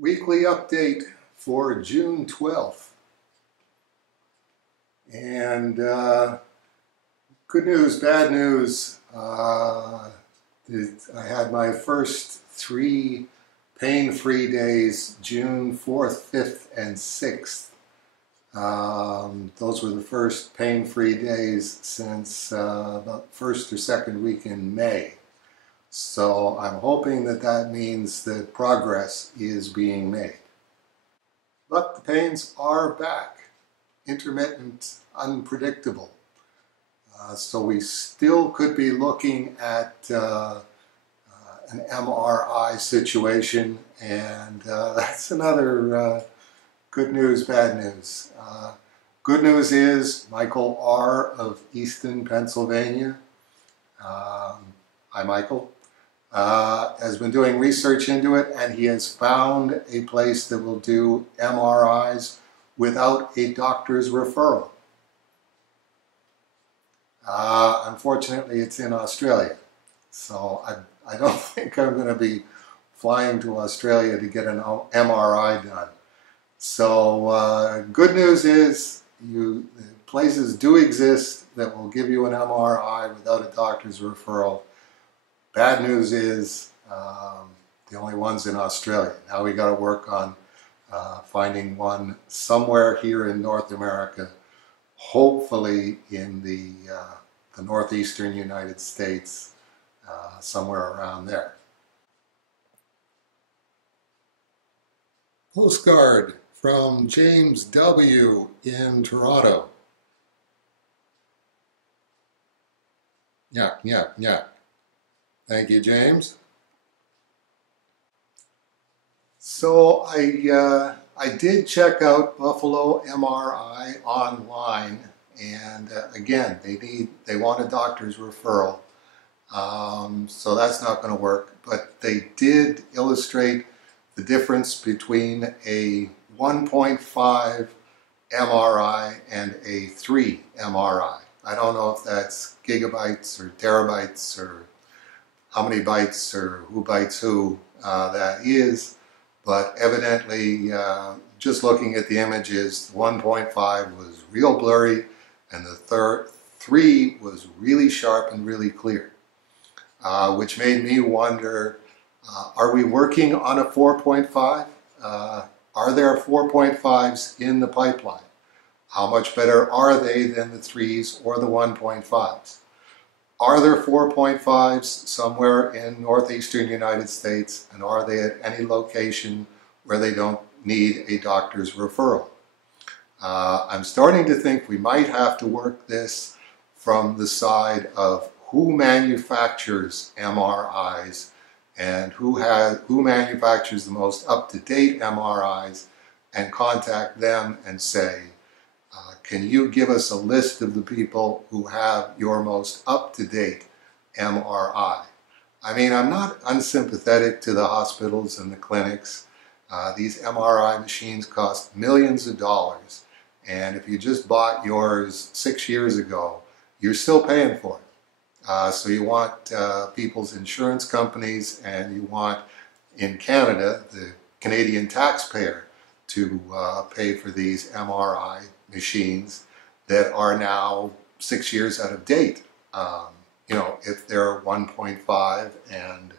Weekly update for June 12th. And good news, bad news. I had my first 3 pain-free days, June 4th, 5th, and 6th. Those were the first pain-free days since about first or second week in May. So I'm hoping that that means that progress is being made. But the pains are back, intermittent, unpredictable. So we still could be looking at an MRI situation, and that's another good news, bad news. Good news is Michael R. of Easton, Pennsylvania. Hi, Michael. Has been doing research into it, and he has found a place that will do MRIs without a doctor's referral. Unfortunately, it's in Australia, so I don't think I'm going to be flying to Australia to get an MRI done. So good news is places do exist that will give you an MRI without a doctor's referral. Bad news is the only one's in Australia. Now we got to work on finding one somewhere here in North America, hopefully in the northeastern United States, somewhere around there. Postcard from James W. in Toronto. Yak, yak, yak. Thank you, James. So I did check out Buffalo MRI online, and again, they want a doctor's referral, so that's not going to work. But they did illustrate the difference between a 1.5 MRI and a 3 MRI. I don't know if that's gigabytes or terabytes or how many bytes or who bytes who that is, but evidently just looking at the images, 1.5 was real blurry and the 3 was really sharp and really clear, which made me wonder, are we working on a 4.5? Are there 4.5s in the pipeline? How much better are they than the 3s or the 1.5s? Are there 4.5s somewhere in northeastern United States, and are they at any location where they don't need a doctor's referral? I'm starting to think we might have to work this from the side of who manufactures MRIs and who manufactures the most up-to-date MRIs, and contact them and say, can you give us a list of the people who have your most up-to-date MRI? I mean, I'm not unsympathetic to the hospitals and the clinics. These MRI machines cost millions of dollars, and if you just bought yours 6 years ago, you're still paying for it. So you want people's insurance companies, and you want, in Canada, the Canadian taxpayer to pay for these MRI machines that are now 6 years out of date. You know, if they're 1.5 and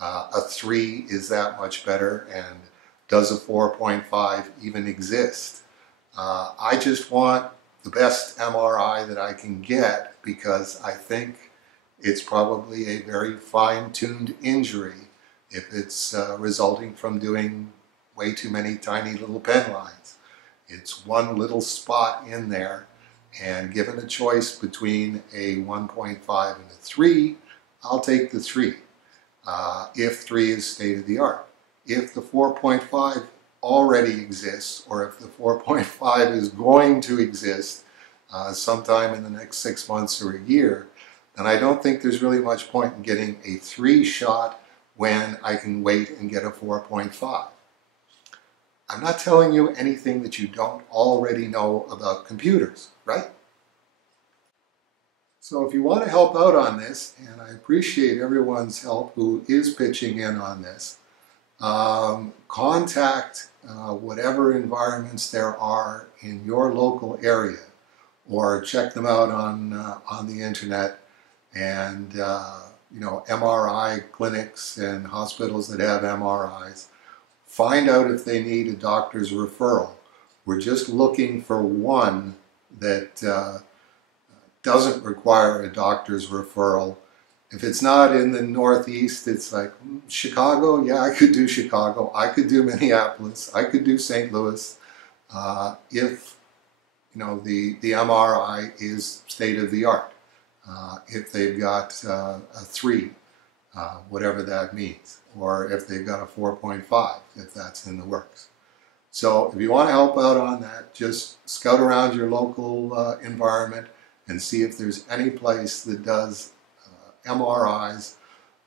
a 3 is that much better, and does a 4.5 even exist? I just want the best MRI that I can get, because I think it's probably a very fine-tuned injury if it's resulting from doing way too many tiny little pen lines. It's one little spot in there, and given a choice between a 1.5 and a 3, I'll take the 3, if 3 is state-of-the-art. If the 4.5 already exists, or if the 4.5 is going to exist sometime in the next 6 months or a year, then I don't think there's really much point in getting a 3 shot when I can wait and get a 4.5. I'm not telling you anything that you don't already know about computers, right? So if you want to help out on this, and I appreciate everyone's help who is pitching in on this, contact whatever environments there are in your local area, or check them out on the internet, and you know, MRI clinics and hospitals that have MRIs. Find out if they need a doctor's referral. We're just looking for one that doesn't require a doctor's referral. If it's not in the Northeast, it's like Chicago. Yeah, I could do Chicago. I could do Minneapolis. I could do St. Louis. If you know the MRI is state of the art. If they've got a 3, whatever that means, or if they've got a 4.5, if that's in the works. So if you want to help out on that, just scout around your local environment and see if there's any place that does MRIs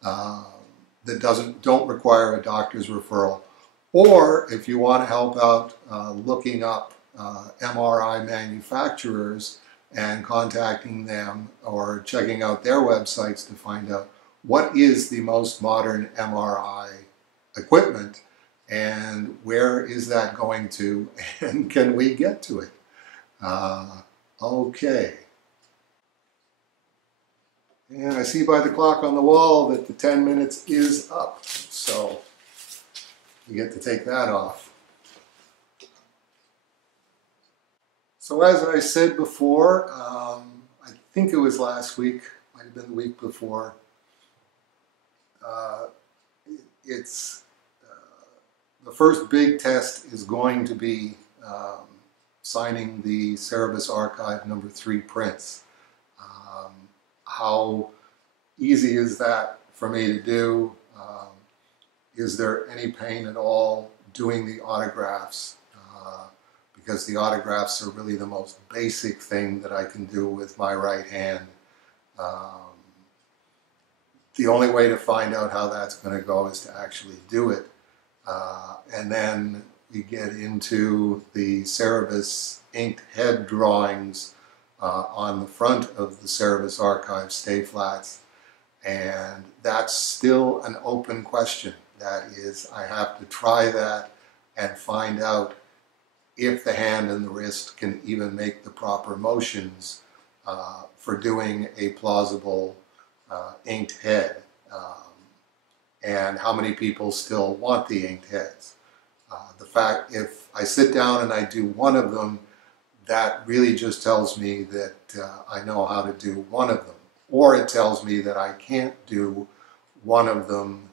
that don't require a doctor's referral, or if you want to help out looking up MRI manufacturers and contacting them or checking out their websites to find out what is the most modern MRI equipment and where is that going to, and can we get to it? Okay. And I see by the clock on the wall that the 10 minutes is up, so you get to take that off. So as I said before, I think it was last week, might have been the week before, the first big test is going to be signing the Cerebus Archive number 3 prints. How easy is that for me to do? Is there any pain at all doing the autographs? Because the autographs are really the most basic thing that I can do with my right hand. The only way to find out how that's going to go is to actually do it. And then we get into the Cerebus inked head drawings on the front of the Cerebus Archive stay flats. And that's still an open question. That is, I have to try that and find out if the hand and the wrist can even make the proper motions for doing a plausible inked head, and how many people still want the inked heads. The fact, if I sit down and I do one of them, that really just tells me that I know how to do one of them, or it tells me that I can't do one of them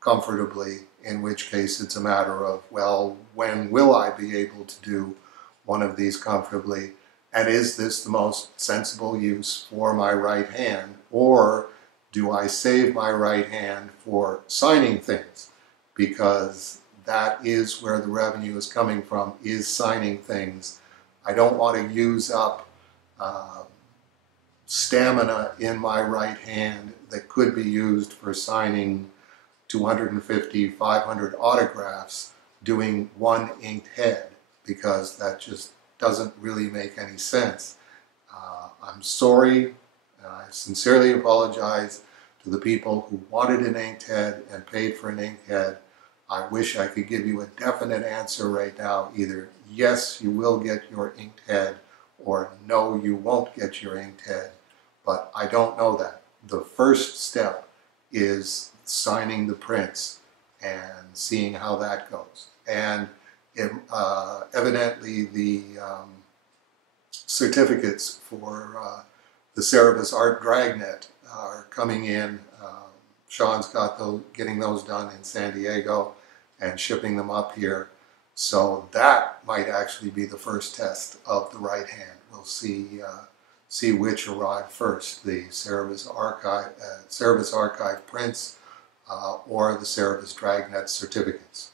comfortably, in which case it's a matter of, well, when will I be able to do one of these comfortably, and is this the most sensible use for my right hand, or do I save my right hand for signing things? Because that is where the revenue is coming from, is signing things. I don't want to use up stamina in my right hand that could be used for signing 250, 500 autographs doing one inked head, because that just doesn't really make any sense. I'm sorry, I sincerely apologize to the people who wanted an inked head and paid for an inked head. I wish I could give you a definite answer right now, either yes, you will get your inked head, or no, you won't get your inked head, but I don't know that. The first step is signing the prints and seeing how that goes. And evidently the certificates for the Cerebus Art Dragnet are coming in. Sean's got getting those done in San Diego and shipping them up here. So that might actually be the first test of the right hand. We'll see which arrive first, the Cerebus Archive prints or the Cerebus Dragnet certificates.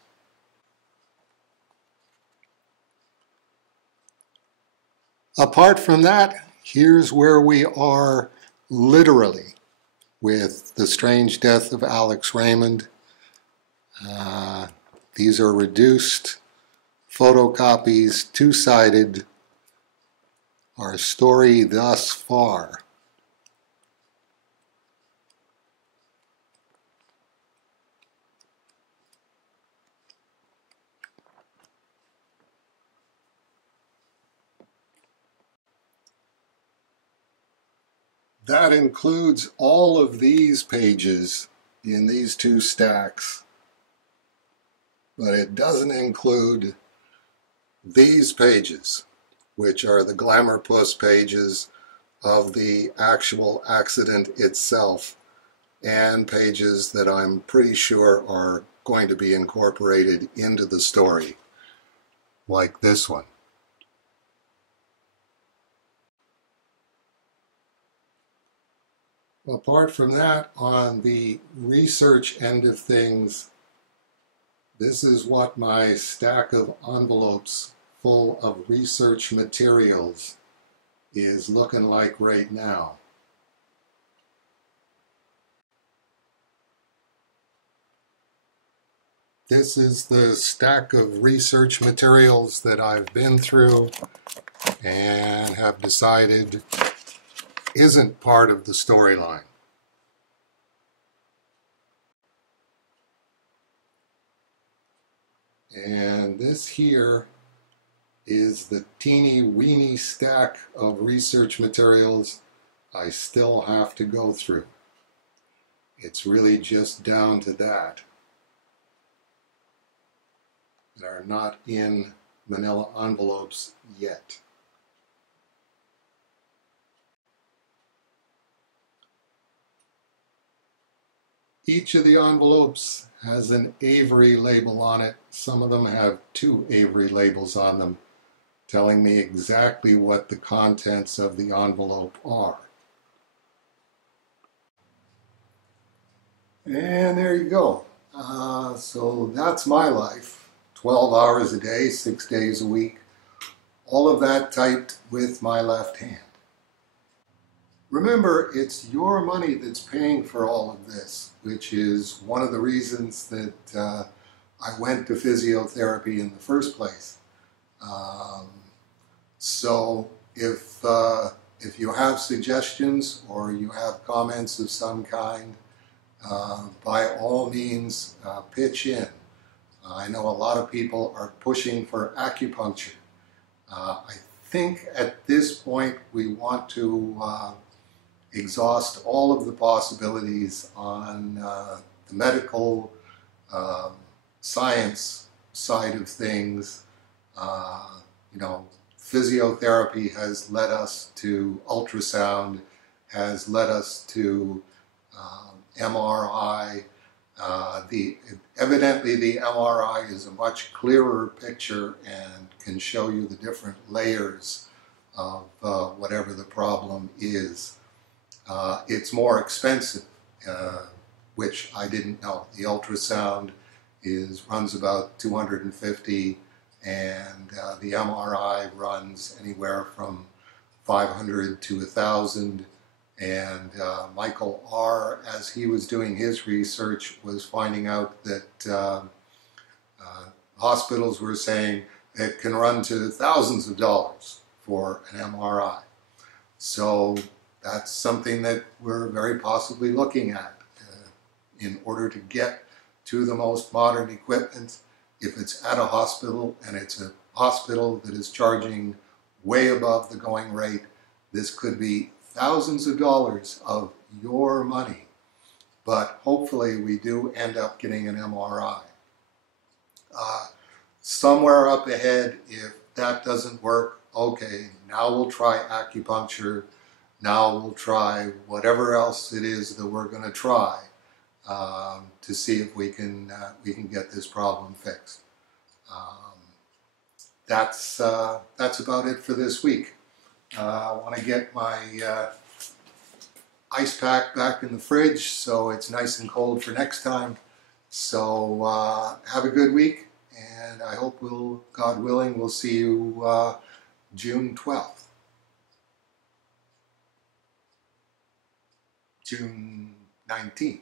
Apart from that, here's where we are literally with The Strange Death of Alex Raymond. These are reduced photocopies, two-sided, our story thus far. That includes all of these pages in these two stacks, but it doesn't include these pages, which are the Glamour Puss pages of the actual accident itself, and pages that I'm pretty sure are going to be incorporated into the story, like this one. Apart from that, on the research end of things, this is what my stack of envelopes full of research materials is looking like right now. This is the stack of research materials that I've been through and have decided isn't part of the storyline. And this here is the teeny weeny stack of research materials I still have to go through. It's really just down to that are not in manila envelopes yet. Each of the envelopes has an Avery label on it. Some of them have 2 Avery labels on them, telling me exactly what the contents of the envelope are. And there you go. So that's my life. 12 hours a day, 6 days a week. All of that typed with my left hand. Remember, it's your money that's paying for all of this, which is one of the reasons that I went to physiotherapy in the first place. So if you have suggestions or you have comments of some kind, by all means, pitch in. I know a lot of people are pushing for acupuncture. I think at this point we want to exhaust all of the possibilities on the medical science side of things. You know, physiotherapy has led us to ultrasound, has led us to MRI. Evidently the MRI is a much clearer picture and can show you the different layers of whatever the problem is. It's more expensive, which I didn't know. The ultrasound runs about $250, and the MRI runs anywhere from $500 to $1,000. And Michael R., as he was doing his research, was finding out that hospitals were saying it can run to thousands of dollars for an MRI. So that's something that we're very possibly looking at in order to get to the most modern equipment. If it's at a hospital and it's a hospital that is charging way above the going rate, this could be thousands of dollars of your money. But hopefully we do end up getting an MRI. Somewhere up ahead, if that doesn't work, okay, now we'll try acupuncture. Now we'll try whatever else it is that we're going to try to see if we can get this problem fixed. That's about it for this week. I want to get my ice pack back in the fridge so it's nice and cold for next time. So have a good week, and I hope God willing, we'll see you June 12th. June 19th.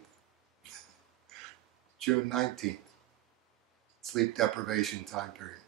June 19th. Sleep deprivation time period.